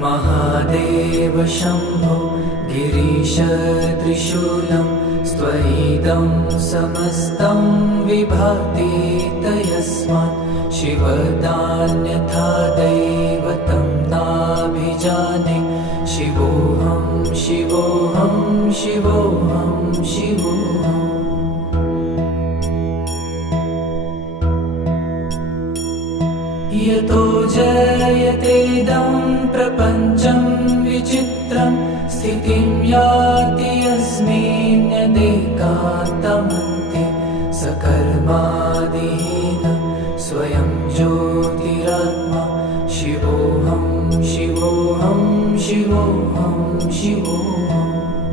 महादेव शम्भो गिरीश त्रिशूलं स्वैदं समस्तं विभाति तयस्मात् शिवदान्यथा दैवतं नाभिजाने शिवोऽहं शिवोऽहं शिवोऽहं शिवोऽहम् यतो जयतेदं प्रपञ्चं विचित्रं स्थितिं याति यस्मिन्नेकान्तमन्ते सकर्मादिहीनं स्वयं ज्योतिरात्मा शिवोऽहं शिवोऽहं शिवोऽहं शिवोऽहम्